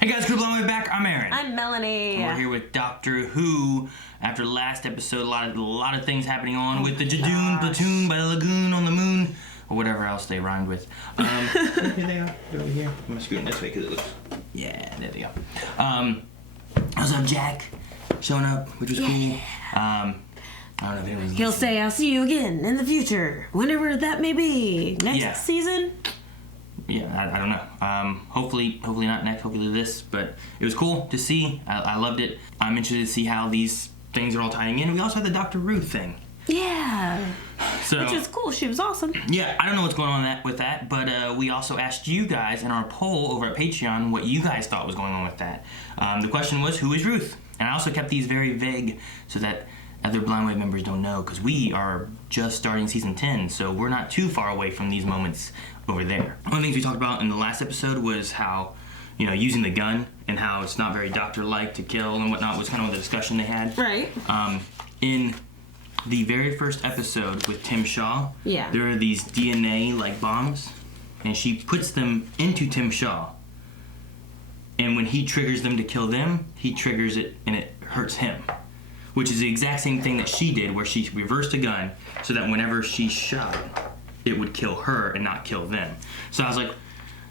Hey guys, good long way back. I'm Aaron. I'm Melanie. And we're here with Doctor Who. After last episode, a lot of things happening on with the Jadoon platoon by the lagoon on the moon, or whatever else they rhymed with. Here they are. They're over here. I'm gonna scoot in this way because it looks. Yeah, there they go. Also Jack showing up, which was cool. I don't know if anyone's. He'll say, "I'll see you again in the future, whenever that may be. Next season." Yeah, I don't know. Hopefully not next. Hopefully this. But it was cool to see. I loved it. I'm interested to see how these things are all tying in. We also had the Dr. Ruth thing. Yeah. Which was cool. She was awesome. Yeah, I don't know what's going on with that, but we also asked you guys in our poll over at Patreon what you guys thought was going on with that. The question was, who is Ruth? And I also kept these very vague so that other Blind Wave members don't know, because we are just starting season 10, so we're not too far away from these moments over there. One of the things we talked about in the last episode was how, using the gun and how it's not very doctor-like to kill and whatnot was kind of the discussion they had. Right. In the very first episode with Tim Shaw, there are these DNA-like bombs, and she puts them into Tim Shaw. And when he triggers them to kill them, he triggers it and it hurts him. Which is the exact same thing that she did, where she reversed a gun so that whenever she shot, it would kill her and not kill them. So I was like,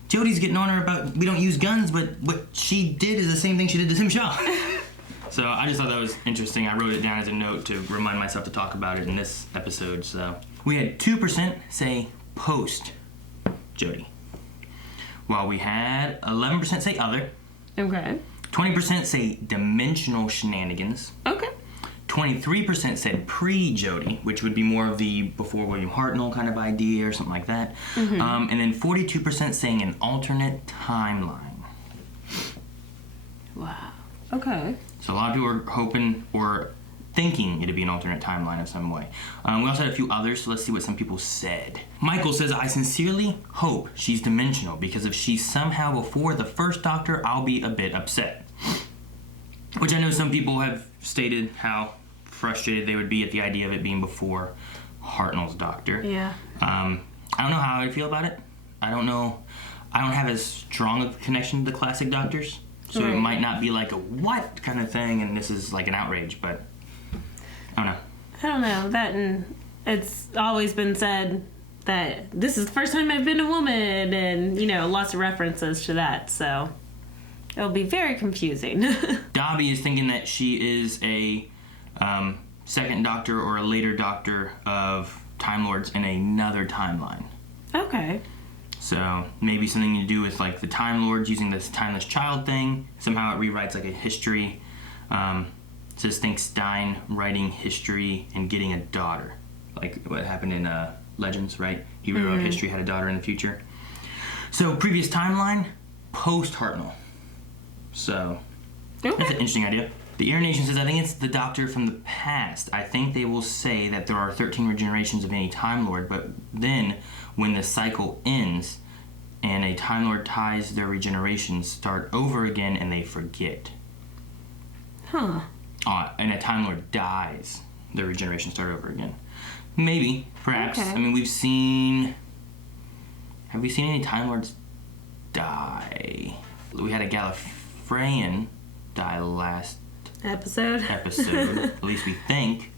Jodie's getting on her about we don't use guns, but what she did is the same thing she did to Tim Shaw. So I just thought that was interesting. I wrote it down as a note to remind myself to talk about it in this episode. So we had 2% say post Jodie, while we had 11% say other. Okay. 20% say dimensional shenanigans. Okay. 23% said pre-Jodie, which would be more of the before William Hartnell kind of idea or something like that. Mm-hmm. And then 42% saying an alternate timeline. Wow. Okay. So a lot of people are hoping or thinking it'd be an alternate timeline of some way. We also had a few others, so let's see what some people said. Michael says, I sincerely hope she's dimensional, because if she's somehow before the first Doctor, I'll be a bit upset. Which I know some people have stated how frustrated they would be at the idea of it being before Hartnell's Doctor. Yeah. I don't know how I would feel about it. I don't know. I don't have as strong a connection to the classic Doctors, so it might not be like a what kind of thing, and this is like an outrage, but I don't know. I don't know. That, and it's always been said that this is the first time I've been a woman, and, lots of references to that, so it'll be very confusing. Dobby is thinking that she is a second Doctor or a later Doctor of Time Lords in another timeline. Okay. So maybe something to do with like the Time Lords using this timeless child thing. Somehow it rewrites like a history. It says think Stein writing history and getting a daughter, like what happened in Legends, right? He rewrote history, had a daughter in the future. So previous timeline, post Hartnell. So that's an interesting idea. The Air Nation says, I think it's the Doctor from the past. I think they will say that there are 13 regenerations of any Time Lord, but then when the cycle ends and a Time Lord ties their regenerations, start over again and they forget. Huh. And a Time Lord dies, their regeneration start over again. Maybe, perhaps. Okay. I mean, have we seen any Time Lords die? We had a Gallifreyan die last episode, at least we think.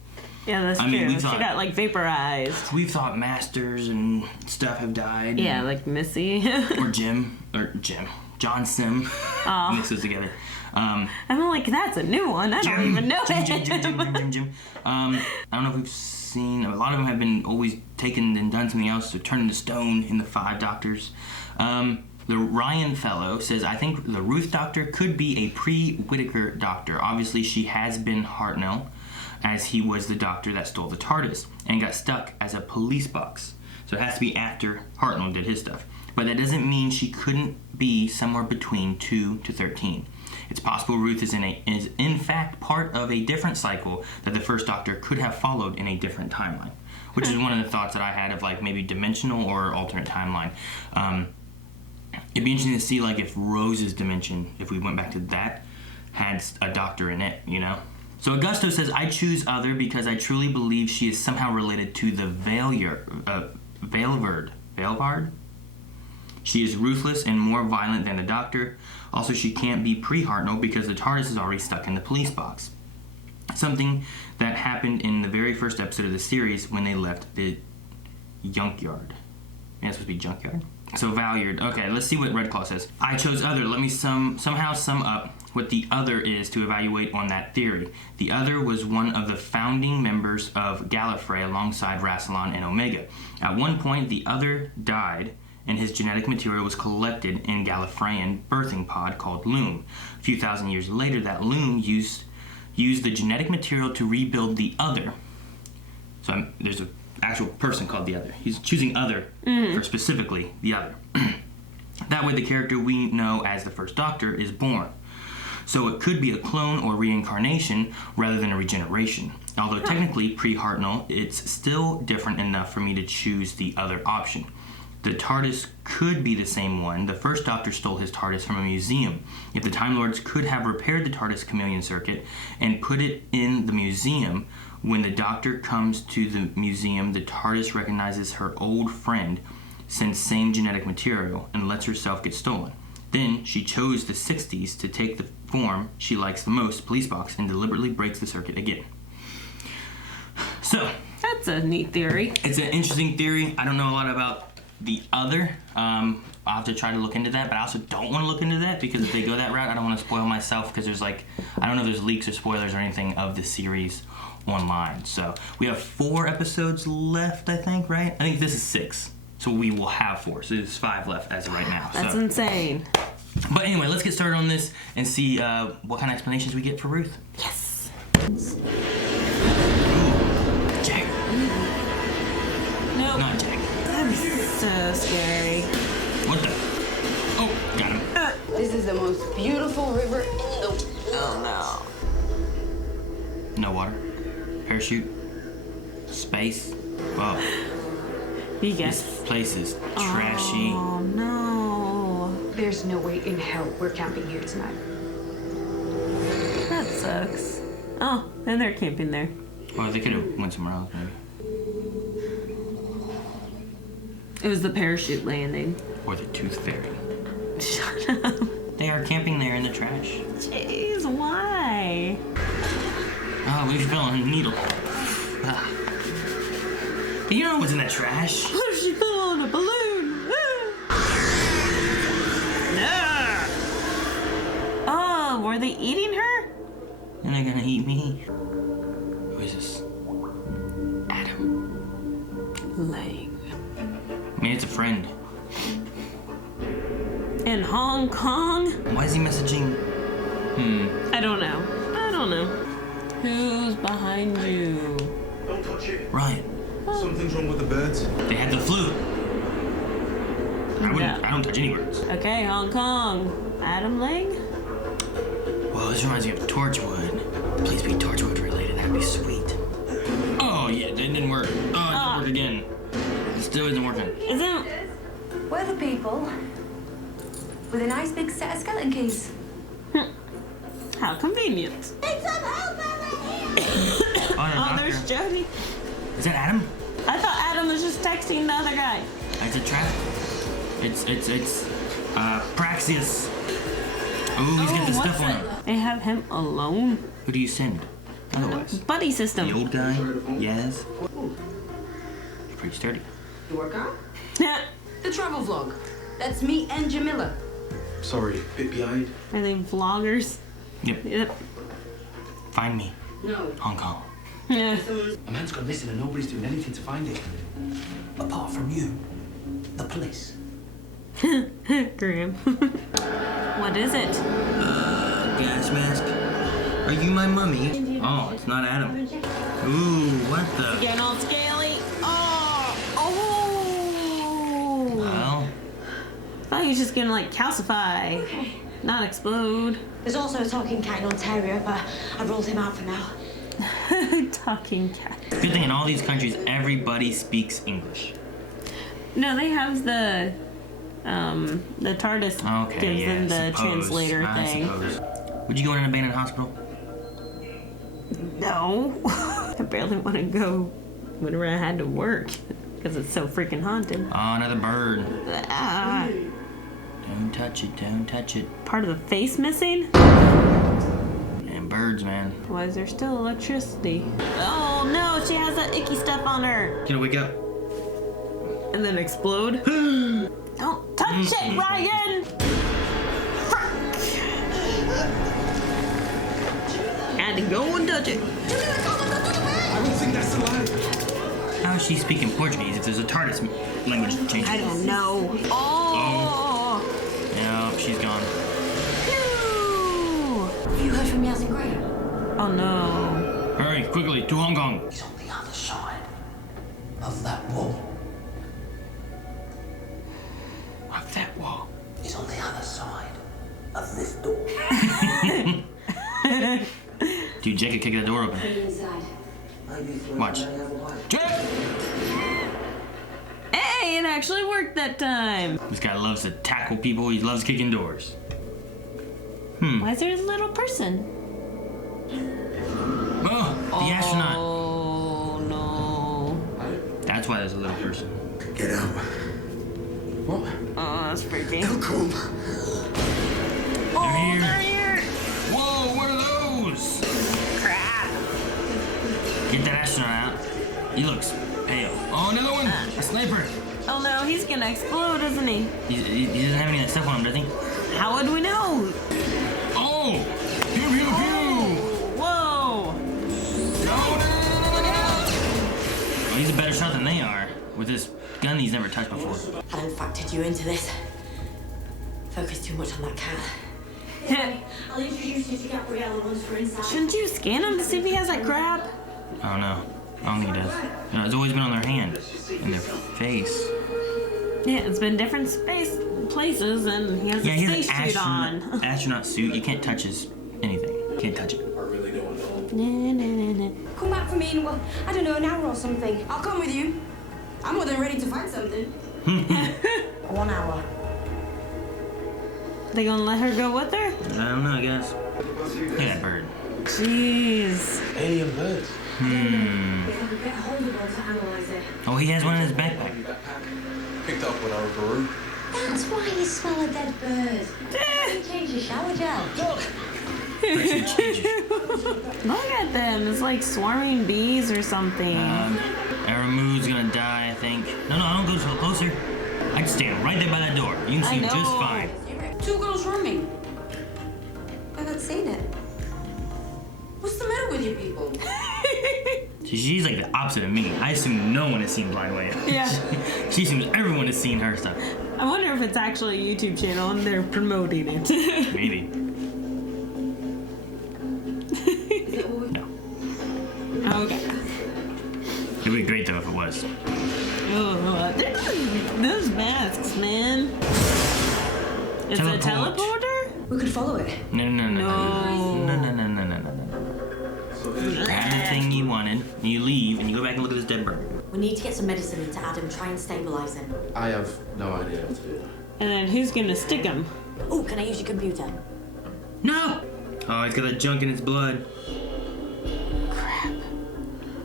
Yeah, that's true. She got, vaporized. We've thought Masters and stuff have died. Yeah, like Missy. or John Sim. Mix those together. I'm like, that's a new one. I don't even know Jim. I don't know if we've seen, a lot of them have been always taken and done something else to turn into stone in the 5 Doctors. The Ryan Fellow says, I think the Ruth Doctor could be a pre-Whittaker Doctor. Obviously, she has been Hartnell, as he was the Doctor that stole the TARDIS and got stuck as a police box. So it has to be after Hartnell did his stuff. But that doesn't mean she couldn't be somewhere between 2 to 13. It's possible Ruth is in fact part of a different cycle that the first Doctor could have followed in a different timeline. Which is one of the thoughts that I had of maybe dimensional or alternate timeline. It'd be interesting to see if Rose's dimension, if we went back to that, had a Doctor in it, So Augusto says, I choose other because I truly believe she is somehow related to the Veilvard? She is ruthless and more violent than the Doctor. Also, she can't be pre-Hartnell because the TARDIS is already stuck in the police box. Something that happened in the very first episode of the series when they left the Junkyard. Yeah, it's supposed to be Junkyard. So Valyard. Okay, let's see what Redclaw says. I chose other. Let me somehow sum up what the other is to evaluate on that theory. The other was one of the founding members of Gallifrey alongside Rassilon and Omega. At one point, the other died, and his genetic material was collected in Gallifreyan birthing pod called Loom. A few thousand years later, that Loom used the genetic material to rebuild the other. So there's an actual person called the other. He's choosing other for specifically the other. That way the character we know as the First Doctor is born. So it could be a clone or reincarnation rather than a regeneration. Although technically pre-Hartnell, it's still different enough for me to choose the other option. The TARDIS could be the same one. The First Doctor stole his TARDIS from a museum. If the Time Lords could have repaired the TARDIS chameleon circuit and put it in the museum, when the Doctor comes to the museum, the TARDIS recognizes her old friend, sends same genetic material, and lets herself get stolen. Then she chose the 60s to take the form she likes the most, police box, and deliberately breaks the circuit again. So That's a neat theory. it's an interesting theory. I don't know a lot about the other. I'll have to try to look into that, but I also don't want to look into that because if they go that route, I don't want to spoil myself because there's I don't know if there's leaks or spoilers or anything of the series online. So we have 4 episodes left, I think, right? I think this is 6. So we will have 4. So there's 5 left as of right now. That's insane. But anyway, let's get started on this and see what kind of explanations we get for Ruth. Yes. Ooh, Jack. No. Not Jack. So scary. What the? Oh, got him. This is the most beautiful river in the world. Oh No water. Parachute. Space. Wow. no. You This guess. place is trashy. Oh no. There's no way in hell we're camping here tonight. That sucks. Oh, and they're camping there. Well, they could have went somewhere else, maybe. It was the parachute landing. Or the Tooth Fairy. Shut up. They are camping there in the trash. Jeez, why? Oh, we fell on a needle. Ah. You know what's in that trash? What if she fell on a balloon? No. Oh, were they eating her? And they're gonna eat me. Who is this? Adam. Lang. I mean, it's a friend. In Hong Kong? Why is he messaging? I don't know. Who's behind you? Don't touch it. Ryan. Something's wrong with the birds. They had the flu. No. I don't touch any birds. Okay, Hong Kong. Adam Lang? Well, this reminds me of Torchwood. Please be Torchwood related. That'd be sweet. Oh, yeah, that didn't work. Oh, it didn't work again. It still isn't working. Isn't... We're the people with a nice big set of skeleton keys. How convenient. Oh, there's Jody. Is that Adam? I thought Adam was just texting the other guy. It's a trap. It's Praxeus. Ooh, he's got the stuff on him. They have him alone. Who do you send? Otherwise. Buddy system. The old guy? Yes. He's pretty sturdy. You work out? The travel vlog. That's me and Jamila. Sorry, bit behind. Are they vloggers? Yep. Find me. No. Hong Kong. Yeah. A man's gone missing and nobody's doing anything to find it. Apart from you, the police. Graham. What is it? Gas mask. Are you my mummy? Oh, it's not Adam. Ooh, what the? Getting all scaly. Oh. Well, I thought he was just gonna like calcify, not explode. There's also a talking cat in Ontario, but I ruled him out for now. Talking cat. good thing in all these countries everybody speaks English. No, they have the TARDIS Okay, gives yeah, them the suppose. translator I thing. suppose. Would you go in an abandoned hospital? No. I barely want to go whenever I had to work. because it's so freaking haunted. Oh, another bird. Ah, Don't touch it, don't touch it. part of the face missing? And birds, man. Why is there still electricity? Oh no, she has that icky stuff on her. Gonna wake up. And then explode. Don't touch it, Ryan! Fuck! Had to go and touch it. I don't think that's alive. How is she speaking Portuguese if there's a TARDIS language change? I don't know. Oh! Yeah, she's gone. Phew. Have you heard from Yaz and Graham? Oh no. Hurry, quickly, to Hong Kong. He's on the other side of that wall. Of that wall. He's on the other side of this door. Dude, Jake could kick that door open. Inside. Watch. Jake! Hey, it actually worked that time. This guy loves to tackle people. He loves kicking doors. Why is there a little person? Oh, the astronaut. Oh no. That's why there's a little person. Get out. What? Oh, that's freaky. Come. Oh, here. they're here. Whoa, what are those? Crap. Get that astronaut out. He looks pale. Oh, another one. A sniper. Oh no, he's gonna explode, isn't he? He doesn't have any of that stuff on him, does he? How would we know? Oh! Pew, pew, pew! Whoa. No, look out! Oh, he's a better shot than they are. With this gun he's never touched before. I haven't factored you into this. Focus too much on that cat. I'll introduce you to Gabriella once we're inside. Shouldn't you scan him to see if he has that crap? I don't know. I don't think he does. You know, it's always been on their hand. In their face. Yeah, it's been different places, and he has a He space has suit an on. astronaut suit. You can't touch his anything. You can't touch it. Come back for me in, well, I don't know, an hour or something. I'll come with you. I'm more than ready to find something. 1 hour. They gonna let her go with her? I don't know, I guess. Look at that bird. Jeez. Alien birds. If I could get hold of one to analyze it. Oh, he has one in his backpack. Picked up when I was Peru. That's why you smell a dead bird. Change your shower gel. Look at them. It's like swarming bees or something. Aramu's gonna die, I think. No, don't go so closer. I'd stand right there by that door. You can see him I just know. fine. 2 girls running. I haven't seen it. What's the matter with you people? She's like the opposite of me. I assume no one has seen Blind Way. Yeah. She assumes everyone has seen her stuff. I wonder if it's actually a YouTube channel and they're promoting it. Maybe. No. Okay. It'd be great though if it was. Oh, those masks, man. It's a Teleport. teleporter? We could follow it. No. Grab the thing you wanted, and you leave, and you go back and look at this dead bird. We need to get some medicine into Adam, try and stabilize him. I have no idea how to do that. And then who's gonna stick him? Oh, can I use your computer? No! Oh, he's got that junk in his blood. Crap.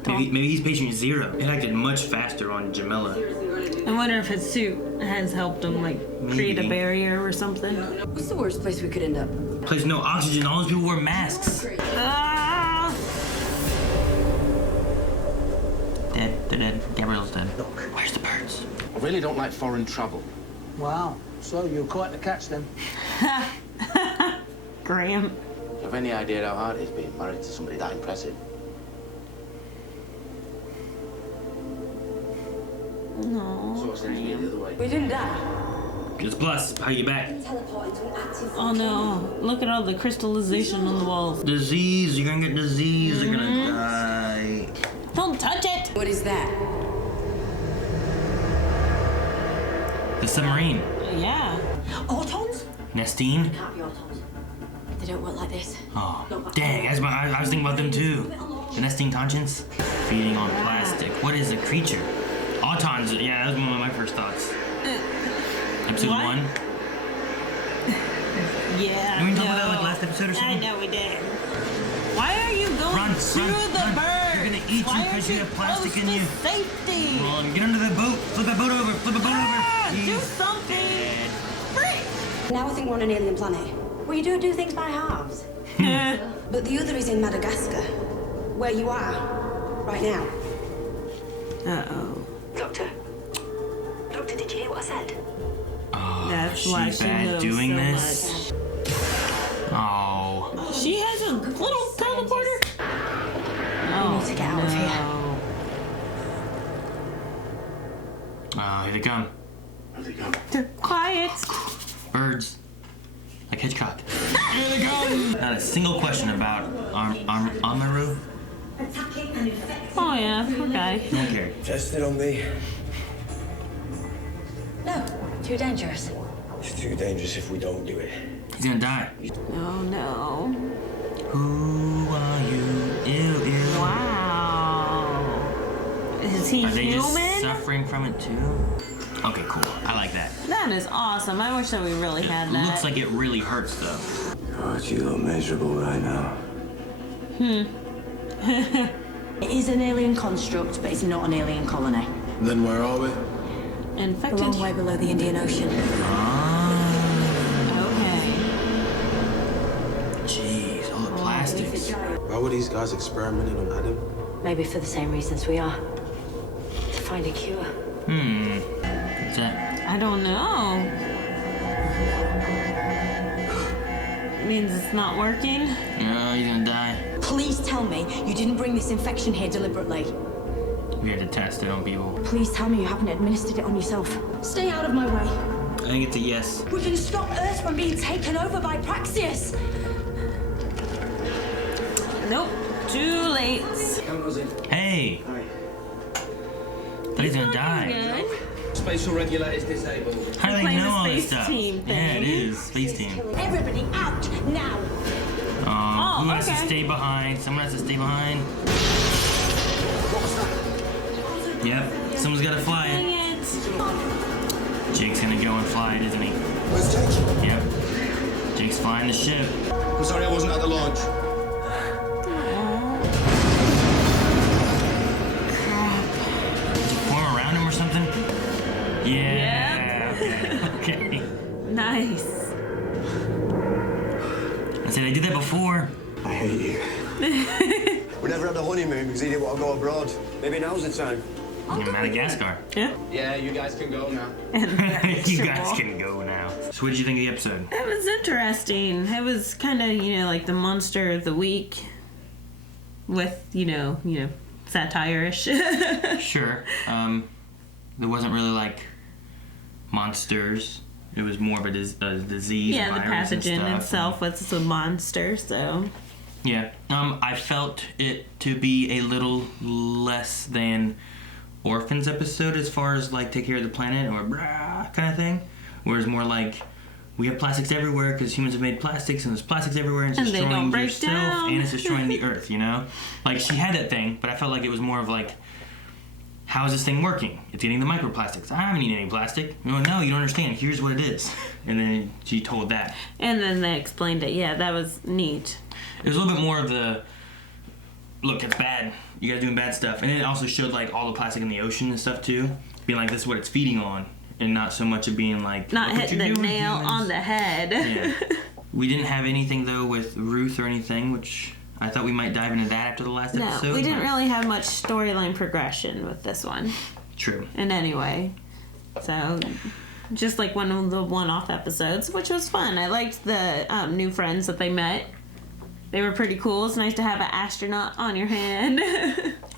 Maybe he's patient 0. It acted much faster on Jamila. I wonder if his suit has helped him, like, create a Maybe. barrier or something. What's the worst place we could end up? There's no oxygen. All those people wear masks. Ah! Dead. They're dead. Gabrielle's dead. Where's the birds? I really don't like foreign travel. Wow, so you're quite the catch then. Graham. Do you have any idea how hard it is being married to somebody that impressive? No. So what's the next the other way? We didn't die. It's plus. How you back? Teleport into an active Oh no. Look at all the crystallization on the walls. Disease. You're gonna get disease. You're gonna die. Don't touch it! What is that? The submarine. Yeah. Autons? Nestine. Can't be autons. They don't work like this. Oh, dang. I was thinking about them too. The Nestine conscience. Feeding on plastic. What is a creature? Autons. Yeah, that was one of my first thoughts. Episode What? 1. Yeah. Didn't we talk no. about that like last episode or something? I know we did. Why are you going through the bird? You're gonna eat you Why because aren't you you have plastic close in to you. safety? Come on, get under the boat. Flip that boat over. Flip a boat over. Do Jeez. something. Frick. Now I think we're on an alien planet. Well, you don't do things by halves. But the other is in Madagascar, where you are right now. Uh-oh. Doctor, did you hear what I said? Oh, That's is why she she bad knows doing so this? Oh. She has a little teleporter. Oh, need to get out of here. Oh, here they come. Where'd they go? They're quiet. Birds. Like Hitchcock. Here they come! Not a single question about Amaru. Oh yeah, poor guy. Don't care. Test it on me. No, too dangerous. It's too dangerous if we don't do it. He's gonna die. Oh no. Who are you? Ew, ew. Wow. Is he Are they just human? suffering from it too? Okay, cool. I like that. That is awesome. I wish that we really had It that. looks like it really hurts though. God, you look miserable right now. It is an alien construct, but it's not an alien colony. Then where are we? A Infected. long way below the Indian Ocean. Okay. Jeez, all the plastics. Why were these guys experimenting on Adam? Maybe for the same reasons we are. To find a cure. What's that? I don't know. Means it's not working. No, he's gonna die. Please tell me you didn't bring this infection here deliberately. We had to test it on people. Please tell me you haven't administered it on yourself. Stay out of my way. I think it's a yes. We can stop Earth from being taken over by Praxeus. Nope. Too late. Hey! Thought he's gonna die. Good. Spatial regulators disabled. How do they Playing know the all this space stuff? team Yeah, it thing. is. Space team. Everybody out now. Who has to okay. stay behind? Someone has to stay behind. Yep. Someone's gotta fly it. Dang it. Jake's gonna go and fly it, isn't he? Where's Jake? Yep. Jake's flying the ship. I'm sorry I wasn't at the launch. Form around him or something? Yeah. Okay. Nice. I said I did that before. I hate you. We never had a honeymoon because he didn't want to go abroad. Maybe now's the time. In Madagascar. Yeah. Yeah, you guys can go now. And You guys can go now. So what did you think of the episode? It was interesting. It was kind of, like the monster of the week with, satire-ish. Sure. There wasn't really like monsters. It was more of a disease. Yeah, a the virus and pathogen stuff. itself was a monster, so. Yeah. I felt it to be a little less than Orphans episode as far as like take care of the planet or brah kind of thing. Whereas more like we have plastics everywhere because humans have made plastics and there's plastics everywhere and it's And they destroying don't break yourself down. and it's destroying the earth, Like she had that thing, but I felt like it was more of like, how is this thing working? It's getting the microplastics. I haven't eaten any plastic. You're like, no, you don't understand. Here's what it is. And then she told that. And then they explained it. Yeah, that was neat. It was a little bit more of the, look, it's bad. You guys doing bad stuff. And then it also showed like all the plastic in the ocean and stuff too. Being like, this is what it's feeding on. And not so much of being like, Not look what hitting the you're doing, nail humans. on the head. Yeah. We didn't have anything though with Ruth or anything, which I thought we might dive into that after the last No, episode. we didn't but- really have much storyline progression with this one. True. In any way. So, just like one of the one-off episodes, which was fun. I liked the new friends that they met. They were pretty cool. It's nice to have an astronaut on your hand.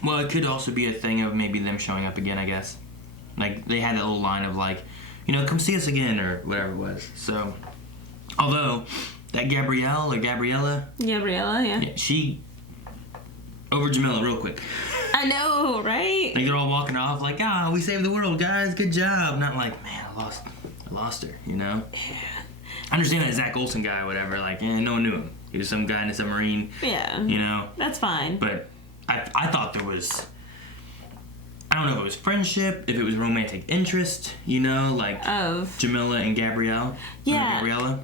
Well, it could also be a thing of maybe them showing up again, I guess. Like, they had that little line of like, come see us again, or whatever it was. So, although, that Gabriella, Gabriella, yeah. she, over Jamila real quick. I know, right? Like, they're all walking off like, we saved the world, guys, good job. Not like, man, I lost her, Yeah. I understand that Zach Olsen guy or whatever, like, no one knew him. He was some guy in a submarine. Yeah. That's fine. But I thought there was, I don't know if it was friendship, if it was romantic interest, like Of Jamila and Gabrielle. Yeah. Gabriella.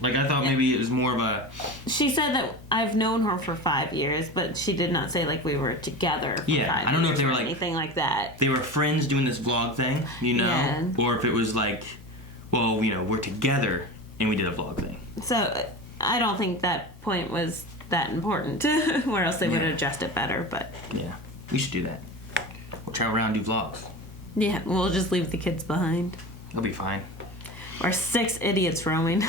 Like, I thought maybe it was more of a... She said that I've known her for 5 years, but she did not say, like, we were together for 5 years. I don't know if they were, like... anything like that. They were friends doing this vlog thing, you know? Yeah. Or if it was like, well, you know, we're together and we did a vlog thing. So, I don't think that point was that important, or else they would have addressed it better, but... Yeah, we should do that. We'll travel around and do vlogs. Yeah, we'll just leave the kids behind. They'll be fine. Or 6 idiots roaming.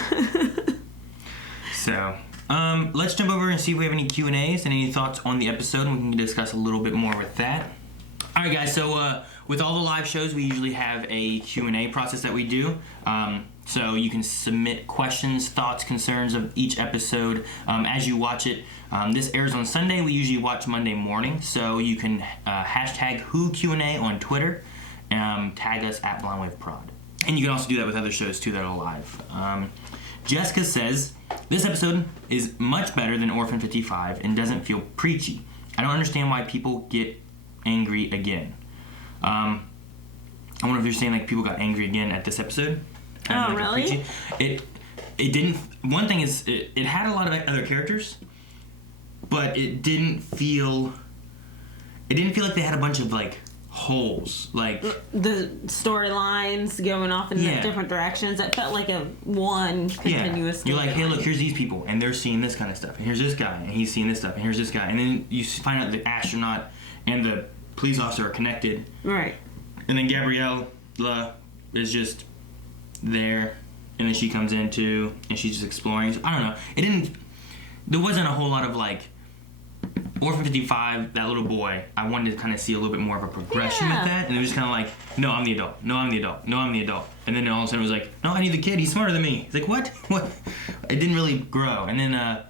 So, let's jump over and see if we have any Q&As and any thoughts on the episode, and we can discuss a little bit more with that. Alright guys, so with all the live shows, we usually have a Q&A process that we do. So you can submit questions, thoughts, concerns of each episode as you watch it. This airs on Sunday. We usually watch Monday morning, so you can hashtag WhoQA on Twitter, tag us at BlindWaveProd. And you can also do that with other shows too that are live. Jessica says, this episode is much better than Orphan 55 and doesn't feel preachy. I don't understand why people get angry again. I wonder if you're saying like people got angry again at this episode. Oh, really? It didn't. One thing is it had a lot of other characters, but it didn't feel like they had a bunch of like holes, like the storylines going off in different directions. It felt like a one continuous You're like, hey, look, here's these people, and they're seeing this kind of stuff, and here's this guy, and he's seeing this stuff, and here's this guy, and then you find out the astronaut and the police officer are connected, right? And then Gabriella is just there, and then she comes in too, and she's just exploring. So, I don't know. There wasn't a whole lot of like Orphan 55, that little boy. I wanted to kind of see a little bit more of a progression with that, and it was just kind of like, no, I'm the adult. No, I'm the adult. No, I'm the adult. And then all of a sudden it was like, no, I need the kid. He's smarter than me. It's like, what? It didn't really grow. And then,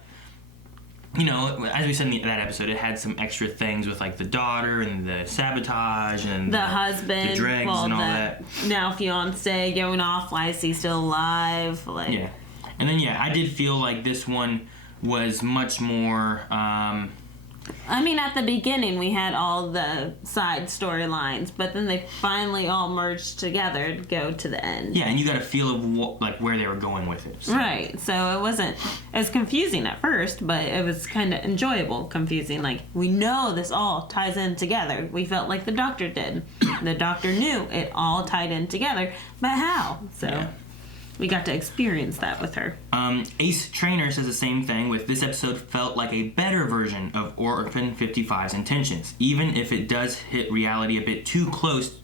you know, as we said in that episode, it had some extra things with like the daughter and the sabotage and the husband, the dregs and all that. Now fiance going off. Why is he still alive? Like, yeah. And then I did feel like this one was much more. I mean, at the beginning we had all the side storylines, but then they finally all merged together to go to the end. Yeah, and you got a feel of like where they were going with it. So. Right. So it was confusing at first, but it was kind of enjoyable confusing. Like, we know this all ties in together. We felt like the Doctor did. The Doctor knew it all tied in together, but how? So we got to experience that with her. Ace Trainer says the same thing with this episode felt like a better version of Orphan 55's intentions, even if it does hit reality a bit too close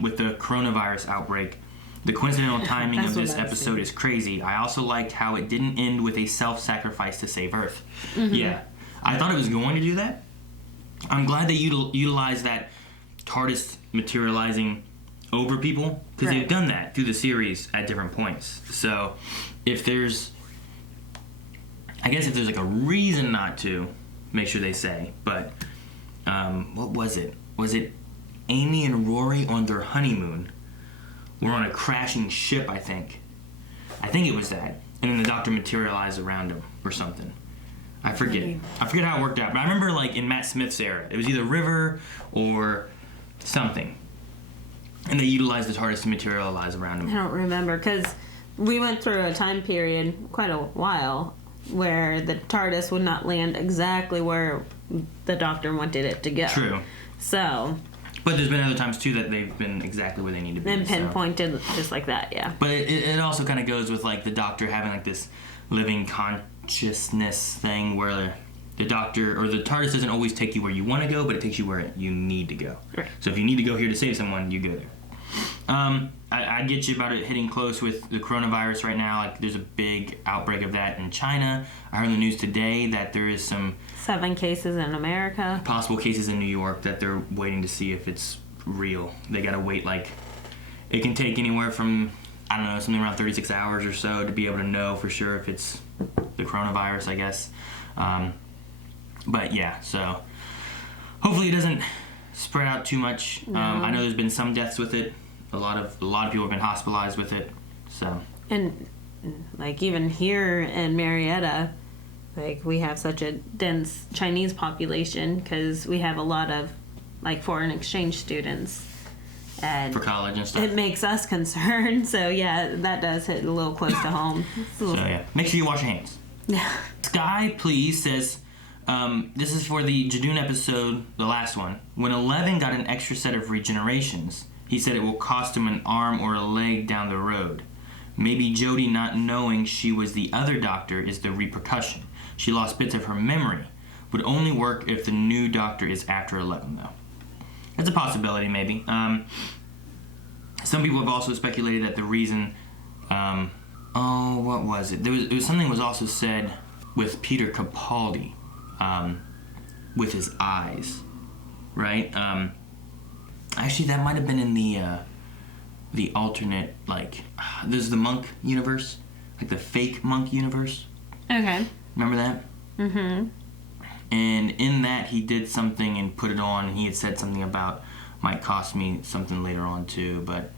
with the coronavirus outbreak. The coincidental timing of this episode is crazy. I also liked how it didn't end with a self-sacrifice to save Earth. Mm-hmm. Yeah, I thought it was going to do that. I'm glad they utilized that TARDIS materializing over people, because they've done that through the series at different points. So if there's like a reason not to, make sure they say. But what was it? Was it Amy and Rory on their honeymoon were on a crashing ship, I think it was that, and then the Doctor materialized around them or something. I forget how it worked out, but I remember like in Matt Smith's era it was either River or something. And they utilized the TARDIS to materialize around him. I don't remember, because we went through a time period, quite a while, where the TARDIS would not land exactly where the Doctor wanted it to go. True. So. But there's been other times, too, that they've been exactly where they need to be. And pinpointed, just like that, yeah. But it also kind of goes with, like, the Doctor having, like, this living consciousness thing where the Doctor, or the TARDIS doesn't always take you where you want to go, but it takes you where you need to go. Right. So if you need to go here to save someone, you go there. I get you about it hitting close with the coronavirus right now. Like, there's a big outbreak of that in China. I heard in the news today that there is 7 cases in America. Possible cases in New York that they're waiting to see if it's real. They gotta wait, like, it can take anywhere from, I don't know, something around 36 hours or so to be able to know for sure if it's the coronavirus, I guess. But yeah, so hopefully it doesn't spread out too much. No. I know there's been some deaths with it. A lot of people have been hospitalized with it. So. And like even here in Marietta, like we have such a dense Chinese population because we have a lot of like foreign exchange students, And for college and stuff. it makes us concerned. So yeah, that does hit a little close to home. So yeah, make sure you wash your hands. Yeah. Sky Please says, this is for the Jadoon episode, the last one. When 11 got an extra set of regenerations, he said it will cost him an arm or a leg down the road. Maybe Jodie not knowing she was the other doctor is the repercussion. She lost bits of her memory. Would only work if the new doctor is after 11, though. That's a possibility, maybe. Some people have also speculated that the reason... what was it? It was something was also said with Peter Capaldi, with his eyes, right? Actually, that might have been in the alternate, like, there's the monk universe, like the fake monk universe. Okay. Remember that? Mm-hmm. And in that, he did something and put it on, and he had said something about might cost me something later on too, but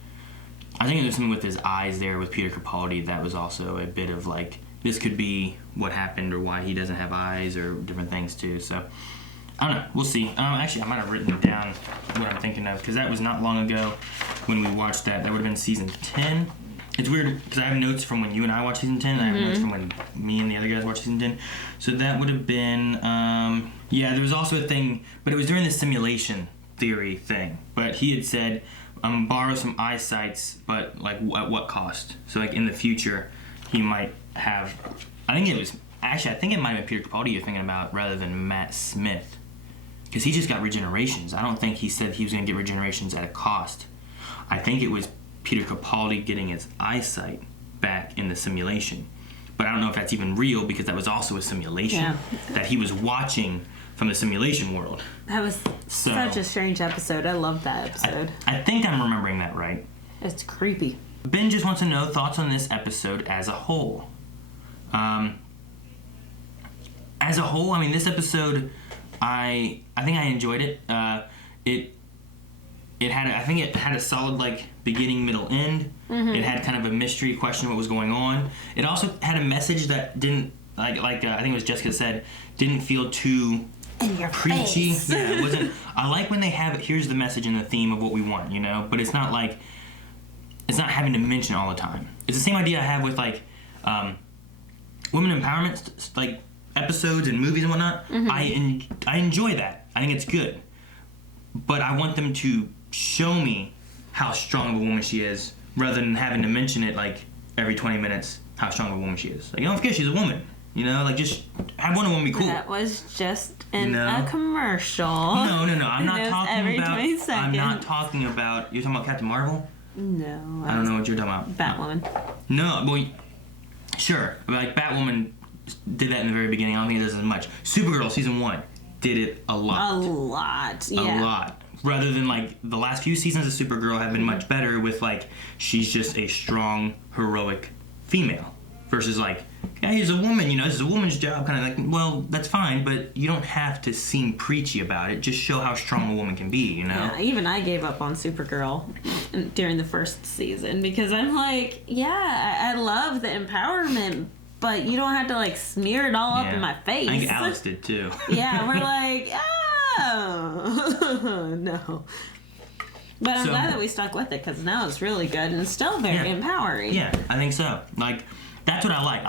I think there's something with his eyes there with Peter Capaldi that was also a bit of like, this could be what happened or why he doesn't have eyes or different things too, so I don't know, we'll see. Actually, I might have written down what I'm thinking of, because that was not long ago when we watched that. That would have been season 10. It's weird, because I have notes from when you and I watched season 10, and I have notes from when me and the other guys watched season 10. So that would have been, there was also a thing, but it was during the simulation theory thing. But he had said, borrow some eyesights, but like at what cost? So like in the future, he might have, I think it might have been Peter Capaldi you're thinking about rather than Matt Smith. Because he just got regenerations. I don't think he said he was going to get regenerations at a cost. I think it was Peter Capaldi getting his eyesight back in the simulation. But I don't know if that's even real, because that was also a simulation that he was watching from the simulation world. That was such a strange episode. I love that episode. I think I'm remembering that right. It's creepy. Ben just wants to know thoughts on this episode as a whole. As a whole, I mean, this episode, I think I enjoyed it. It had a solid like beginning, middle, end. It had kind of a mystery question what was going on. It also had a message that didn't I think it was Jessica said, didn't feel too in your preachy. face. Yeah, it wasn't. I like when they have here's the message and the theme of what we want, you know. But it's not like it's not having to mention it all the time. It's the same idea I have with like women empowerment like episodes and movies and whatnot. I enjoy that. I think it's good. But I want them to show me how strong of a woman she is, rather than having to mention it like every 20 minutes how strong of a woman she is. Like, don't forget she's a woman. You know, like just have Wonder Woman be cool. That was just in a commercial. No. I'm not talking every about. 20 seconds. I'm not talking about. You're talking about Captain Marvel? No. I don't know what you're talking about. Batwoman. No, well, sure. Like Batwoman did that in the very beginning. I don't think it does as much. Supergirl season 1 did it a lot. A lot. Rather than like the last few seasons of Supergirl have been much better with like she's just a strong, heroic female versus like, yeah, he's a woman, you know, this is a woman's job, kind of like, well, that's fine, but you don't have to seem preachy about it. Just show how strong a woman can be, you know? Yeah, even I gave up on Supergirl during the first season because I'm like, yeah, I love the empowerment, but you don't have to like smear it all up in my face. I think Alice did too. Yeah, we're like, oh, no. But I'm glad that we stuck with it because now it's really good and it's still very empowering. Yeah, I think so. Like, that's what I like.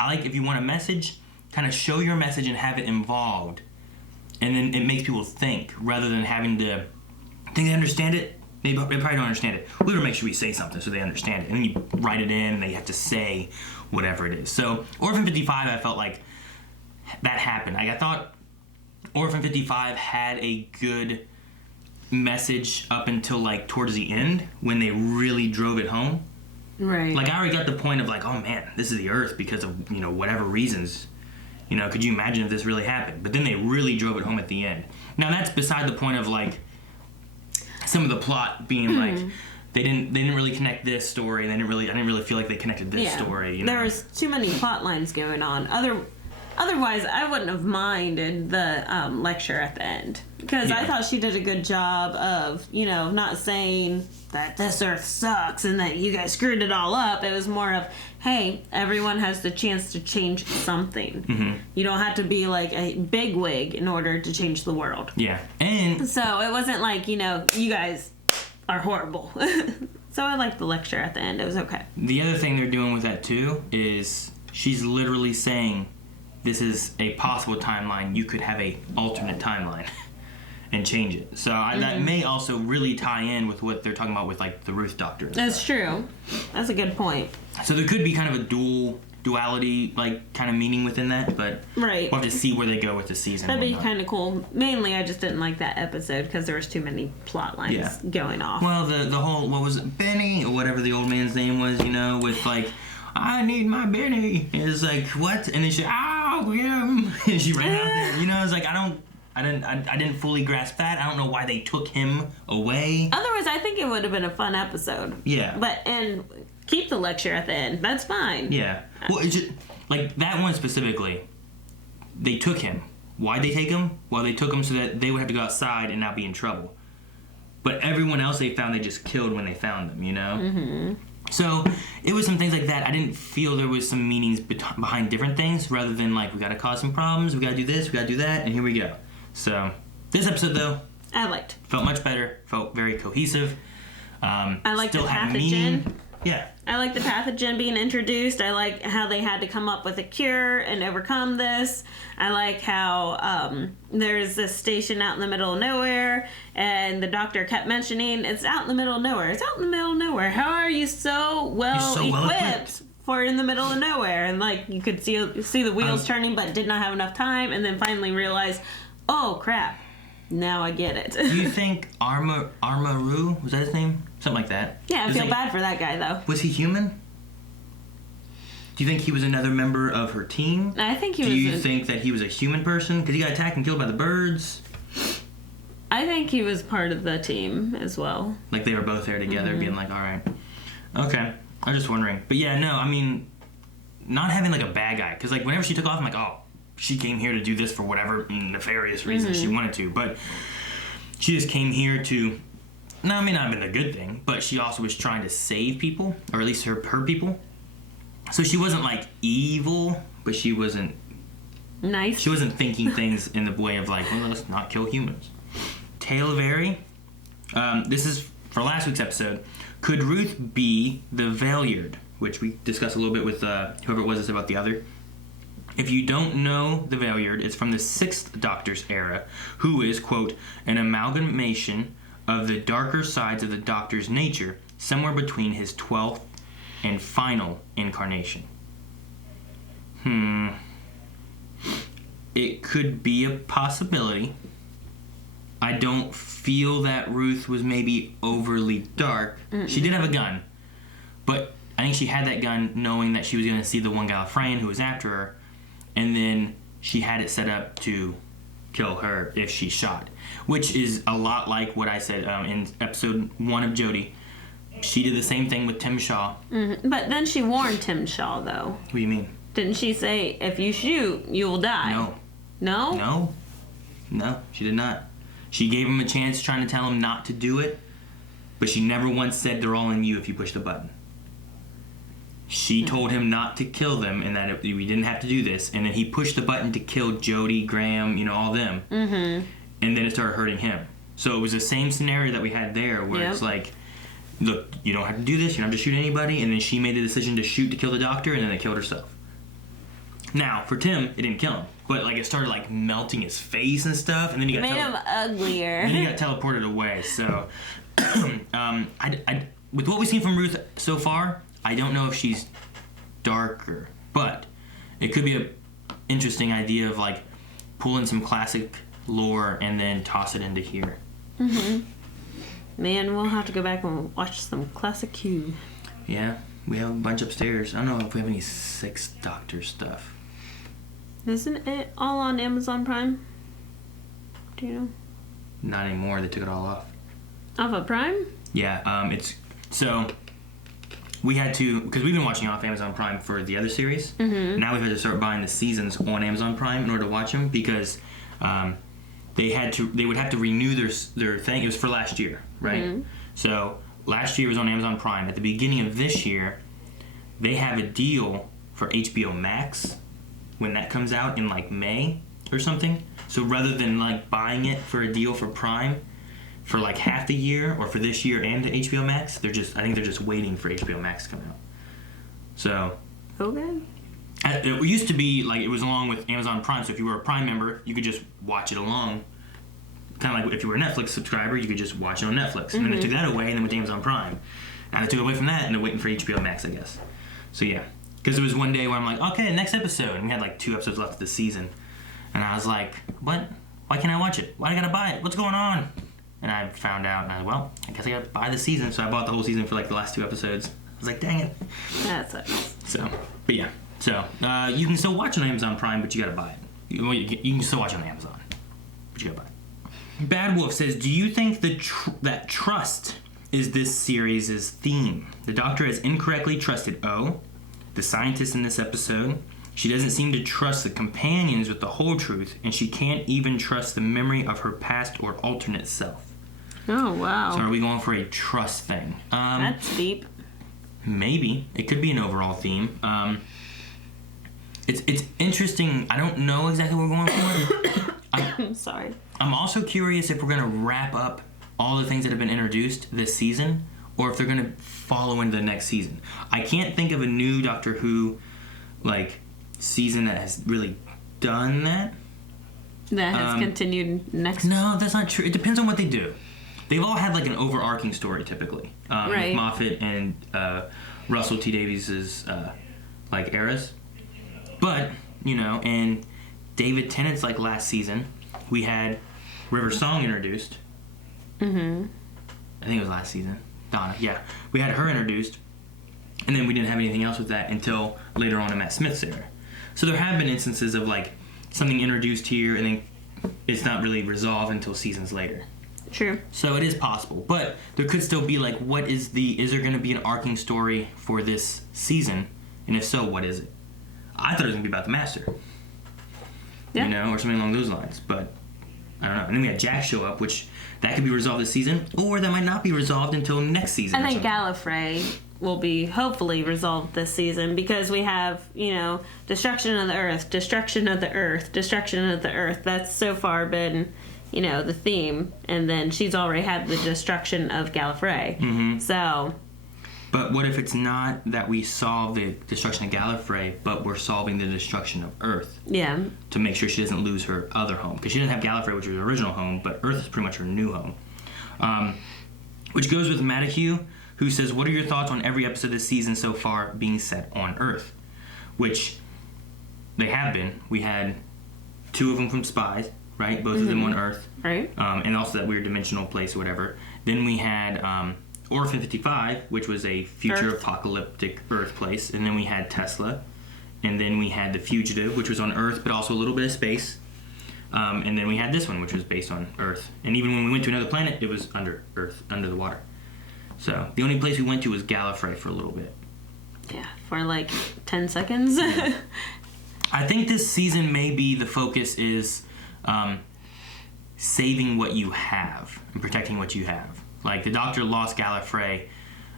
I like if you want a message, kind of show your message and have it involved. And then it makes people think rather than having to think they understand it. They probably don't understand it. We better make sure we say something so they understand it. And then you write it in and they have to say whatever it is. So, Orphan 55, I felt like that happened. Like, I thought Orphan 55 had a good message up until like towards the end when they really drove it home. Right. Like, I already got the point of like, oh man, this is the Earth because of, you know, whatever reasons. You know, could you imagine if this really happened? But then they really drove it home at the end. Now that's beside the point of like some of the plot being like they didn't really connect this story. And I didn't really feel like they connected this story. You know? There was too many plot lines going on. Otherwise, I wouldn't have minded the lecture at the end. Because I thought she did a good job of, you know, not saying that this Earth sucks and that you guys screwed it all up. It was more of, hey, everyone has the chance to change something. You don't have to be like a bigwig in order to change the world. Yeah. And so it wasn't like, you know, you guys are horrible. So I liked the lecture at the end. It was okay. The other thing they're doing with that too is she's literally saying this is a possible timeline. You could have a alternate timeline and change it. So that may also really tie in with what they're talking about with like the Ruth Doctor. That's true. That's a good point. So there could be kind of a duality like kind of meaning within that, but right. We'll have to see where they go with the season. That'd be kind of cool. Mainly, I just didn't like that episode because there was too many plot lines going off. Well, the whole, what was it, Benny or whatever the old man's name was, you know, with like, I need my Benny. It's like, what? And then she, oh, yeah. And she ran out there. You know, it's like, I didn't fully grasp that. I don't know why they took him away. Otherwise, I think it would have been a fun episode. Yeah. And keep the lecture at the end. That's fine. Yeah. Well, it's just, like, that one specifically, they took him. Why'd they take him? Well, they took him so that they would have to go outside and not be in trouble. But everyone else they found, they just killed when they found them, you know? Mm-hmm. So, it was some things like that. I didn't feel there was some meanings behind different things, rather than, like, we gotta cause some problems, we gotta do this, we gotta do that, and here we go. So, this episode, though, I liked. Felt much better. Felt very cohesive. I like the still had pathogen. meaning. Yeah. I like the pathogen being introduced. I like how they had to come up with a cure and overcome this. I like how there's this station out in the middle of nowhere, and the doctor kept mentioning, it's out in the middle of nowhere. It's out in the middle of nowhere. How are you so well equipped for in the middle of nowhere? And like you could see the wheels turning, but did not have enough time, and then finally realized, oh crap, now I get it. Do you think Armaru, was that his name? Something like that. Yeah, I feel bad for that guy, though. Was he human? Do you think he was another member of her team? I think he was. Do you think that he was a human person? Because he got attacked and killed by the birds? I think he was part of the team as well. Like they were both there together, being like, alright. Okay. I was just wondering. But yeah, no, I mean, not having like a bad guy. Because like whenever she took off, I'm like, oh, she came here to do this for whatever nefarious reason she wanted to. But she just came here to... No, I mean, not been a good thing, but she also was trying to save people, or at least her people. So she wasn't like evil, but she wasn't nice. She wasn't thinking things in the way of like, well, let's not kill humans. Tale of Airy. This is for last week's episode. Could Ruth be the Valeyard, which we discussed a little bit with whoever it was that's about the other. If you don't know the Valeyard, it's from the 6th Doctor's era, who is, quote, an amalgamation of the darker sides of the Doctor's nature, somewhere between his 12th and final incarnation. It could be a possibility. I don't feel that Ruth was maybe overly dark. She did have a gun, but I think she had that gun knowing that she was going to see the one Gallifreyan who was after her, and then she had it set up to kill her if she shot, which is a lot like what I said in episode 1 of Jodie. She did the same thing with Tim Shaw. But then she warned Tim Shaw, though. What do you mean? Didn't she say, if you shoot, you will die? No. No? No, she did not. She gave him a chance trying to tell him not to do it, but she never once said they're all in you if you push the button. She told him not to kill them and that we didn't have to do this, and then he pushed the button to kill Jodie, Graham, you know, all them. And then it started hurting him. So it was the same scenario that we had there where it's like, look, you don't have to do this, you don't have to shoot anybody, and then she made the decision to shoot to kill the Doctor, and then they killed herself. Now, for Tim, it didn't kill him, but like it started like melting his face and stuff, and then he got made him uglier. And then he got teleported away. So, with what we've seen from Ruth so far, I don't know if she's darker, but it could be an interesting idea of like pulling some classic lore and then toss it into here. Man, we'll have to go back and watch some classic Q. Yeah, we have a bunch upstairs. I don't know if we have any 6th Doctor stuff. Isn't it all on Amazon Prime? Do you know? Not anymore. They took it all off. Off of Prime? Yeah, it's... So, we had to... Because we've been watching off Amazon Prime for the other series. Now we've had to start buying the seasons on Amazon Prime in order to watch them because they would have to renew their thing. It was for last year, right? So, last year was on Amazon Prime. At the beginning of this year, they have a deal for HBO Max when that comes out in like May or something. So rather than like buying it for a deal for Prime, for like half the year, or for this year and the HBO Max. I think they're just waiting for HBO Max to come out. So. Okay. It used to be like it was along with Amazon Prime, so if you were a Prime member, you could just watch it along. Kind of like if you were a Netflix subscriber, you could just watch it on Netflix. And then they took that away, and then went to Amazon Prime. Now they took it away from that, and they're waiting for HBO Max, I guess. So yeah, because it was one day where I'm like, okay, next episode, and we had like 2 episodes left of the season, and I was like, what? Why can't I watch it? Why do I gotta buy it? What's going on? And I found out, and I was well, I guess I gotta buy the season. So I bought the whole season for like the last 2 episodes. I was like, dang it. That sucks. So, but yeah. So, you can still watch it on Amazon Prime, but you gotta buy it. You can still watch it on Amazon, but you gotta buy it. Bad Wolf says, do you think that trust is this series' theme? The Doctor has incorrectly trusted O, the scientist in this episode. She doesn't seem to trust the companions with the whole truth, and she can't even trust the memory of her past or alternate self. Oh, wow. So are we going for a trust thing? That's deep. Maybe. It could be an overall theme. It's interesting. I don't know exactly what we're going for. I'm sorry. I'm also curious if we're going to wrap up all the things that have been introduced this season, or if they're going to follow into the next season. I can't think of a new Doctor Who season that has really done that. That has continued next. No, that's not true. It depends on what they do. They've all had an overarching story typically. Right. With Moffat and Russell T Davies's eras. But, in David Tennant's last season, we had River Song introduced. Mm-hmm. I think it was last season. Donna, yeah. We had her introduced, and then we didn't have anything else with that until later on in Matt Smith's era. So there have been instances of something introduced here, and then it's not really resolved until seasons later. True. So it is possible, but there could still be is there going to be an arcing story for this season, and if so, what is it? I thought it was going to be about the Master. Yeah. Or something along those lines, but I don't know. And then we had Jack show up, which that could be resolved this season, or that might not be resolved until next season. I think Gallifrey will be hopefully resolved this season, because we have, destruction of the Earth, destruction of the Earth, destruction of the Earth. That's so far been, the theme. And then she's already had the destruction of Gallifrey. Mm-hmm. So... But what if it's not that we solve the destruction of Gallifrey, but we're solving the destruction of Earth? Yeah. To make sure she doesn't lose her other home. Because she didn't have Gallifrey, which was her original home, but Earth is pretty much her new home. Which goes with Matahue, who says, what are your thoughts on every episode this season so far being set on Earth? Which they have been. We had 2 of them from Spies, right? Both of them on Earth. Right. And also that weird dimensional place or whatever. Then we had... Orphan 55, which was a future apocalyptic Earth place, and then we had Tesla, and then we had The Fugitive, which was on Earth, but also a little bit of space, and then we had this one, which was based on Earth, and even when we went to another planet, it was under Earth, under the water. So the only place we went to was Gallifrey for a little bit. Yeah, for 10 seconds. I think this season maybe the focus is saving what you have and protecting what you have. The Doctor lost Gallifrey.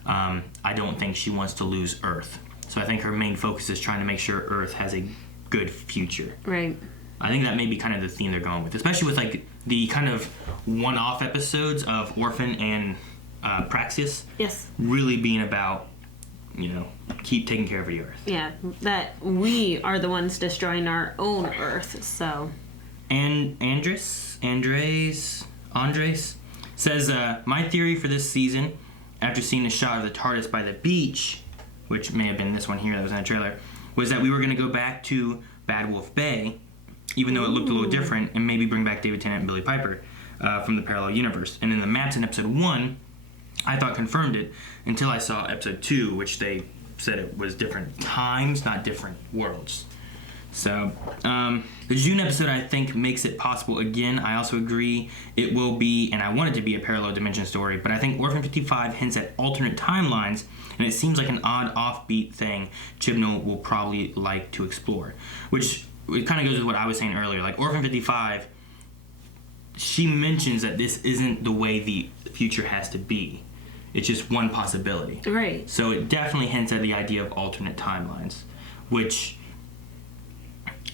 I don't think she wants to lose Earth. So I think her main focus is trying to make sure Earth has a good future. Right. I think that may be kind of the theme they're going with, especially with the kind of one-off episodes of Orphan and Praxeus. Yes. Really being about, keep taking care of the Earth. Yeah, that we are the ones destroying our own Earth, so. And Andres says, my theory for this season, after seeing the shot of the TARDIS by the beach, which may have been this one here that was in the trailer, was that we were going to go back to Bad Wolf Bay, even though it looked a little different, and maybe bring back David Tennant and Billie Piper from the parallel universe. And in the maps in episode 1, I thought confirmed it until I saw episode 2, which they said it was different times, not different worlds. So, the June episode, I think, makes it possible again. I also agree it will be, and I want it to be, a parallel dimension story, but I think Orphan 55 hints at alternate timelines, and it seems like an odd offbeat thing Chibnall will probably like to explore. Which, it kind of goes with what I was saying earlier. Orphan 55, she mentions that this isn't the way the future has to be. It's just one possibility. Right. So it definitely hints at the idea of alternate timelines, which...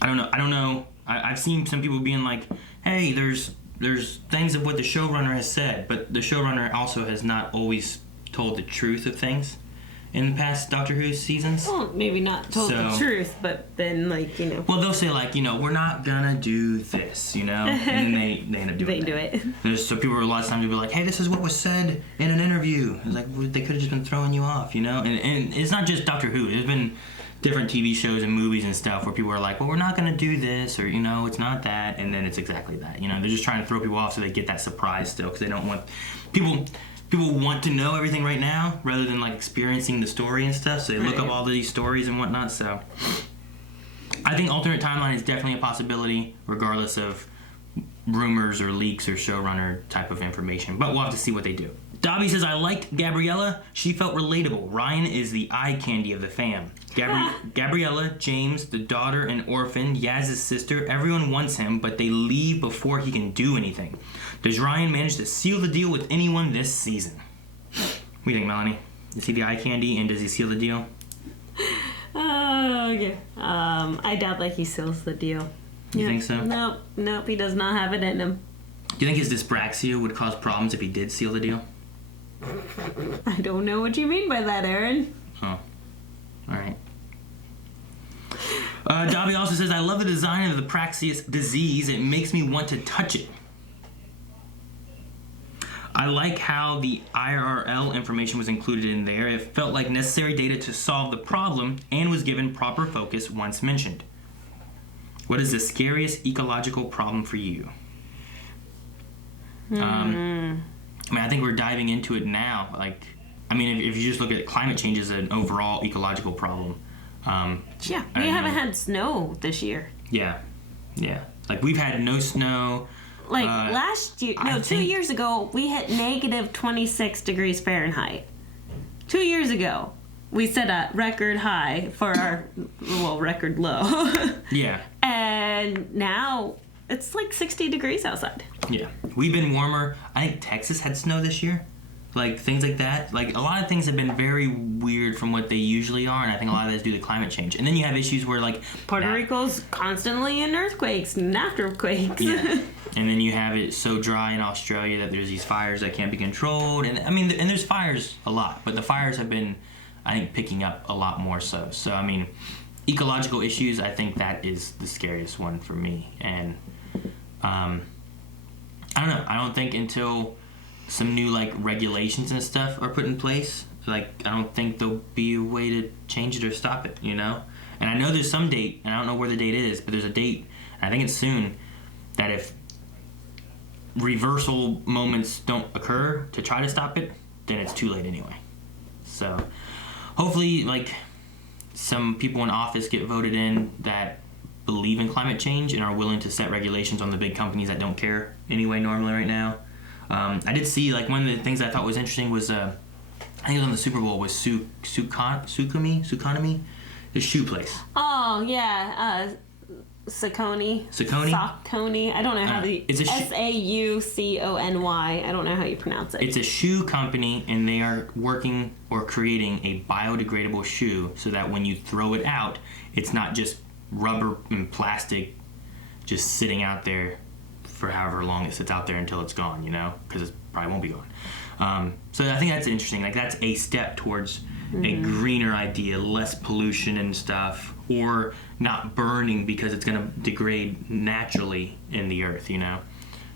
I don't know. I've seen some people being like, hey, there's there's things of what the showrunner has said, but the showrunner also has not always told the truth of things in the past Doctor Who seasons. Well, maybe not told the truth, but then, like, you know. Well, they'll say, like, you know, we're not gonna do this, you know? And then they end up doing it. So people, a lot of times, will be like, hey, this is what was said in an interview. It's like, well, they could have just been throwing you off, you know? And it's not just Doctor Who. There's been different TV shows and movies and stuff where people are like, well, we're not gonna do this, or, you know, it's not that, and then it's exactly that. You know, they're just trying to throw people off so they get that surprise still, because they don't want... People want to know everything right now rather than like experiencing the story and stuff, so they look up all of these stories and whatnot. So I think alternate timeline is definitely a possibility regardless of rumors or leaks or showrunner type of information, but we'll have to see what they do. Dobby says, I liked Gabriella. She felt relatable. Ryan is the eye candy of the fam. Gabriella, James, the daughter and orphan, Yaz's sister, everyone wants him, but they leave before he can do anything. Does Ryan manage to seal the deal with anyone this season? What do you think, Melanie? Is he the eye candy, and does he seal the deal? Okay. I doubt that he seals the deal. You think so? Nope, he does not have it in him. Do you think his dyspraxia would cause problems if he did seal the deal? I don't know what you mean by that, Aaron. Oh. Alright. Dobby also says, I love the design of the Praxeus disease. It makes me want to touch it. I like how the IRL information was included in there. It felt like necessary data to solve the problem and was given proper focus once mentioned. What is the scariest ecological problem for you? I mean, I think we're diving into it now. Like, I mean, if you just look at climate change as an overall ecological problem. Yeah, we haven't had snow this year. Yeah. Like, we've had no snow. Like, last year, 2 years ago, we hit negative 26 degrees Fahrenheit. 2 years ago, we set a record high for our, record low. Yeah. And now it's like 60 degrees outside. Yeah. We've been warmer. I think Texas had snow this year. Like, things like that. Like, a lot of things have been very weird from what they usually are, and I think a lot of that is due to climate change. And then you have issues where, like... Puerto Rico's constantly in earthquakes and afterquakes. Yeah. And then you have it so dry in Australia that there's these fires that can't be controlled. And, I mean, and there's fires a lot, but the fires have been, I think, picking up a lot more so. So, I mean, ecological issues, I think that is the scariest one for me. And, I don't know. I don't think until... some new, like, regulations and stuff are put in place, like, I don't think there'll be a way to change it or stop it, you know? And I know there's some date, and I don't know where the date is, but there's a date, and I think it's soon, that if reversal moments don't occur to try to stop it, then it's too late anyway. So, hopefully, like, some people in office get voted in that believe in climate change and are willing to set regulations on the big companies that don't care anyway normally right now. I did see, like, one of the things I thought was interesting was, I think it was on the Super Bowl, was Saucony, the shoe place. Oh, yeah, Saucony. Saucony? I don't know how it's Saucony. I don't know how you pronounce it. It's a shoe company, and they are working or creating a biodegradable shoe so that when you throw it out, it's not just rubber and plastic just sitting out there for however long it sits out there until it's gone, you know, because it probably won't be gone. So I think that's interesting. Like, that's a step towards a greener idea, less pollution and stuff, or not burning because it's going to degrade naturally in the earth, you know.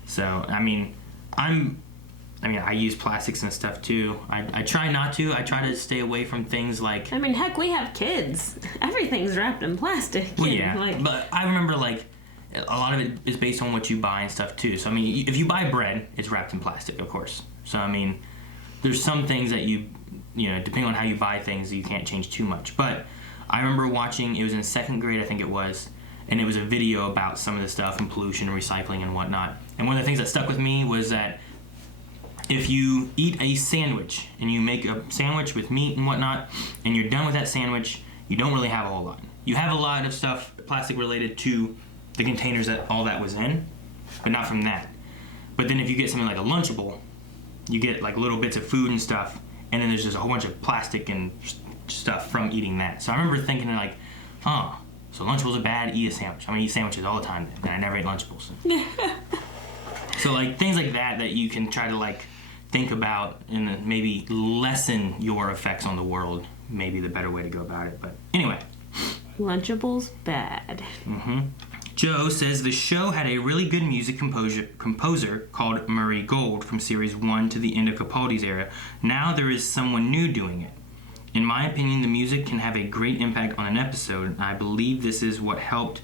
So, I mean, I use plastics and stuff too. I try not to. I try to stay away from things like... I mean, heck, we have kids. Everything's wrapped in plastic. Well, yeah, but I remember, like, a lot of it is based on what you buy and stuff too. So, I mean, if you buy bread, it's wrapped in plastic, of course. So, I mean, there's some things that you know, depending on how you buy things, you can't change too much. But I remember watching, it was in second grade, I think it was, and it was a video about some of the stuff and pollution and recycling and whatnot. And one of the things that stuck with me was that if you eat a sandwich and you make a sandwich with meat and whatnot, and you're done with that sandwich, you don't really have a whole lot. You have a lot of stuff, plastic related to the containers that all that was in, but not from that. But then if you get something like a Lunchable, you get like little bits of food and stuff, and then there's just a whole bunch of plastic and stuff from eating that. So I remember thinking like, so Lunchables are bad, eat a sandwich. I'm gonna eat sandwiches all the time then, and I never ate Lunchables. So like things like that you can try to like think about and maybe lessen your effects on the world. Maybe the better way to go about it. But anyway. Lunchables bad. Joe says the show had a really good music composer called Murray Gold from series 1 to the end of Capaldi's era. Now there is someone new doing it. In my opinion, the music can have a great impact on an episode, and I believe this is what helped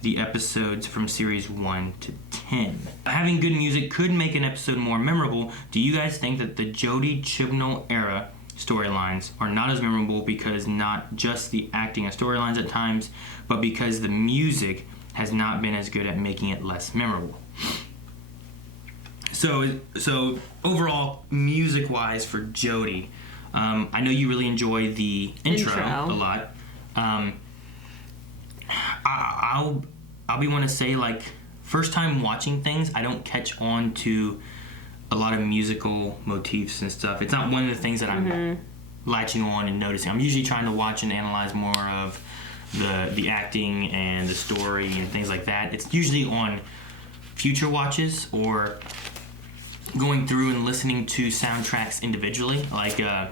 the episodes from series 1 to 10. Having good music could make an episode more memorable. Do you guys think that the Jodie Chibnall era storylines are not as memorable because not just the acting and storylines at times, but because the music has not been as good at making it less memorable? So overall, music-wise for Jodie, I know you really enjoy the intro. A lot. I'll be one to say, like, first time watching things, I don't catch on to a lot of musical motifs and stuff. It's not one of the things that I'm latching on and noticing. I'm usually trying to watch and analyze more of the acting and the story and things like that. It's usually on future watches or going through and listening to soundtracks individually. Like, I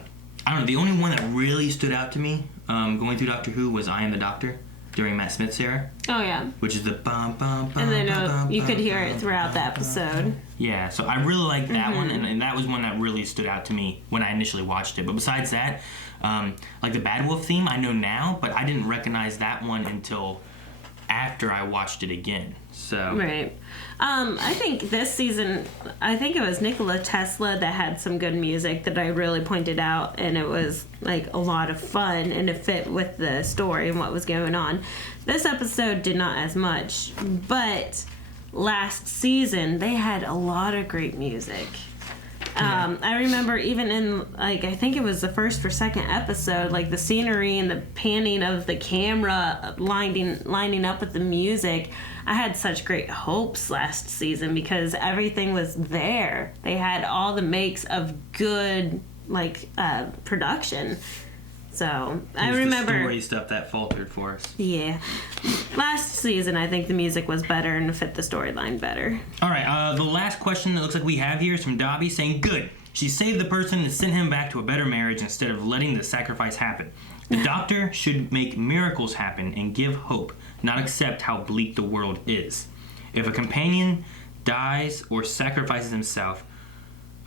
don't know, the only one that really stood out to me going through Doctor Who was I Am the Doctor during Matt Smith's era. Oh, yeah. Which is the bum, bum, bum, and then bum, you could bum, hear bum, it throughout the episode. Yeah, so I really liked that one, and that was one that really stood out to me when I initially watched it. But besides that, like the Bad Wolf theme, I know now, but I didn't recognize that one until after I watched it again. So Right. I think this season, I think it was Nikola Tesla that had some good music that I really pointed out, and it was like a lot of fun and it fit with the story and what was going on. This episode did not as much, but last season they had a lot of great music. I remember even in, like, I think it was the first or second episode, like the scenery and the panning of the camera lining up with the music. I had such great hopes last season because everything was there. They had all the makes of good, like, production. So I remember the story stuff that faltered for us. Yeah, last season I think the music was better and fit the storyline better. All right, the last question that looks like we have here is from Dobby saying, "Good. She saved the person and sent him back to a better marriage instead of letting the sacrifice happen. The doctor should make miracles happen and give hope, not accept how bleak the world is. If a companion dies or sacrifices himself,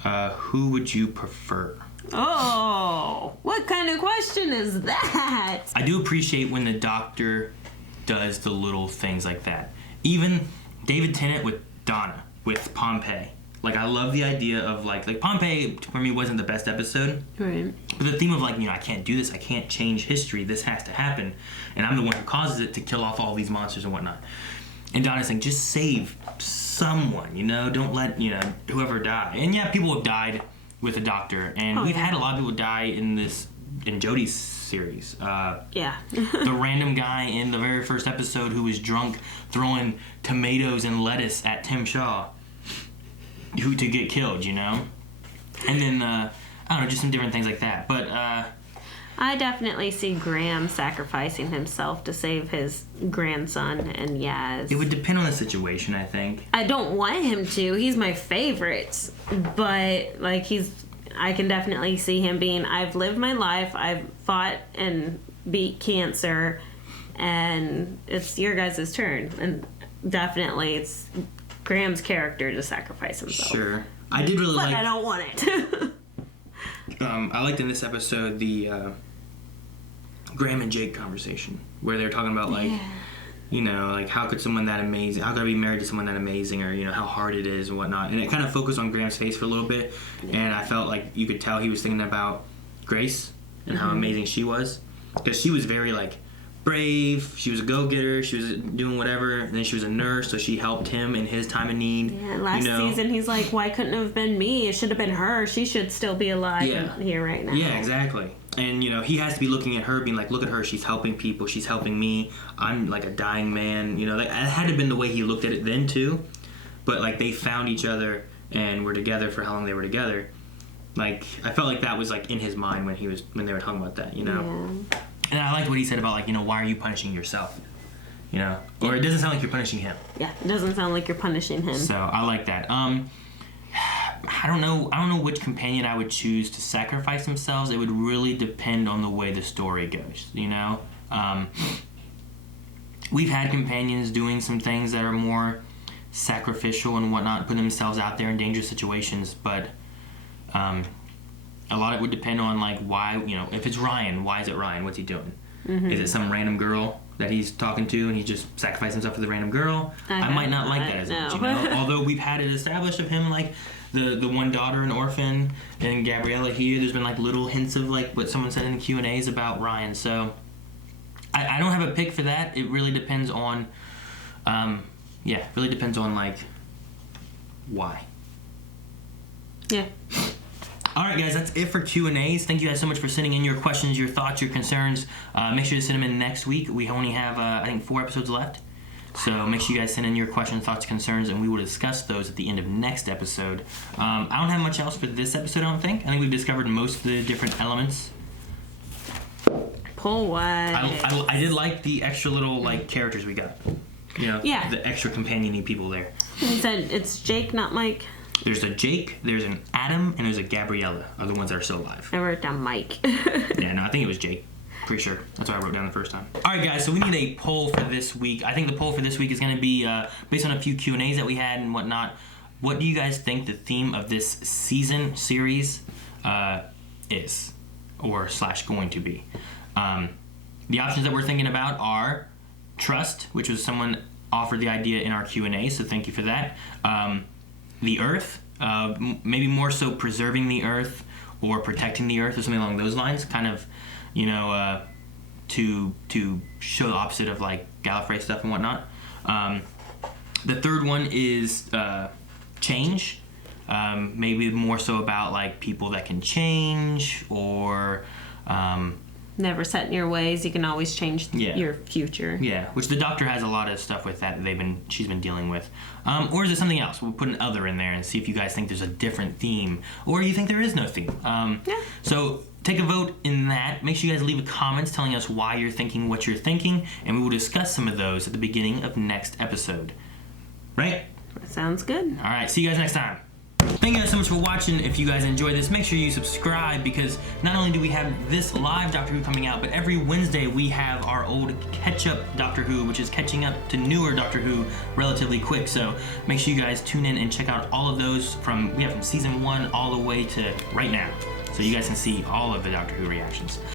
who would you prefer?" Oh, what kind of question is that? I do appreciate when the doctor does the little things like that. Even David Tennant with Donna, with Pompeii. Like, I love the idea of, like Pompeii, for me, wasn't the best episode. Right. But the theme of, like, I can't do this. I can't change history. This has to happen. And I'm the one who causes it to kill off all these monsters and whatnot. And Donna's saying, just save someone, Don't let, whoever die. And, yeah, people have died with a doctor. And we've had a lot of people die in Jodie's series. Yeah. The random guy in the very first episode who was drunk throwing tomatoes and lettuce at Tim Shaw to get killed, And then, I don't know, just some different things like that. But, I definitely see Graham sacrificing himself to save his grandson and Yaz. It would depend on the situation, I think. I don't want him to. He's my favorite. But, like, I can definitely see him being, I've lived my life, I've fought and beat cancer, and it's your guys' turn. And definitely it's Graham's character to sacrifice himself. Sure. I did really but like... I don't want it. I liked in this episode the Graham and Jake conversation where they're talking about, like, like, how could someone that amazing, how could I be married to someone that amazing, or, how hard it is and whatnot. And it kind of focused on Graham's face for a little bit, and I felt like you could tell he was thinking about Grace and how amazing she was. Because she was very, like, brave, she was a go-getter, she was doing whatever, and then she was a nurse, so she helped him in his time of need. Yeah, last season he's like, why couldn't it have been me? It should have been her. She should still be alive here right now. Yeah, exactly. And, he has to be looking at her, being like, look at her, she's helping people, she's helping me, I'm like a dying man, that had to have been the way he looked at it then, too. But, like, they found each other and were together for how long they were together. Like, I felt like that was, like, in his mind when they were talking about that, Yeah. And I liked what he said about, like, why are you punishing yourself? you know, or it doesn't sound like you're punishing him. Yeah, it doesn't sound like you're punishing him. So I like that. I don't know which companion I would choose to sacrifice themselves. It would really depend on the way the story goes, you know. We've had companions doing some things that are more sacrificial and whatnot, putting themselves out there in dangerous situations, but a lot of it would depend on like why, you know, if it's Ryan, why is it Ryan? What's he doing? Is it some random girl that he's talking to and he just sacrificed himself for the random girl? I might not like that as much, you know. Although we've had it established of him like the one daughter, an orphan, and Gabriella here. There's been like little hints of like what someone said in the Q&As about Ryan. So I don't have a pick for that. It really depends on, really depends on like why. Yeah. All right, guys, that's it for Q&As. Thank you guys so much for sending in your questions, your thoughts, your concerns. Make sure to send them in next week. We only have, I think, 4 episodes left. So make sure you guys send in your questions, thoughts, concerns, and we will discuss those at the end of next episode. I don't have much else for this episode, I don't think. I think we've discovered most of the different elements. Pull what? I did like the extra little, like, characters we got. You know, yeah. The extra companion-y people there. He said it's Jake, not Mike. There's a Jake, there's an Adam, and there's a Gabriella, are the ones that are still alive. I wrote down Mike. Yeah, no, I think it was Jake. Pretty sure. That's what I wrote down the first time. All right, guys, so we need a poll for this week. I think the poll for this week is going to be based on a few Q&As that we had and whatnot. What do you guys think the theme of this series is or / going to be? The options that we're thinking about are trust, which was someone offered the idea in our Q&A, so thank you for that. The earth, maybe more so preserving the earth or protecting the earth or something along those lines, kind of, you know, to show the opposite of like Gallifrey stuff and whatnot. The third one is change, maybe more so about like people that can change or never set in your ways. You can always change your future. Yeah, which the Doctor has a lot of stuff with that she's been dealing with. Or is it something else? We'll put an other in there and see if you guys think there's a different theme, or you think there is no theme. So take a vote in that. Make sure you guys leave a comment telling us why you're thinking what you're thinking, and we will discuss some of those at the beginning of next episode. Right? Sounds good. All right, see you guys next time. Thank you guys so much for watching. If you guys enjoyed this, make sure you subscribe, because not only do we have this live Doctor Who coming out, but every Wednesday we have our old catch-up Doctor Who, which is catching up to newer Doctor Who relatively quick. So make sure you guys tune in and check out all of those from season 1 all the way to right now, so you guys can see all of the Doctor Who reactions.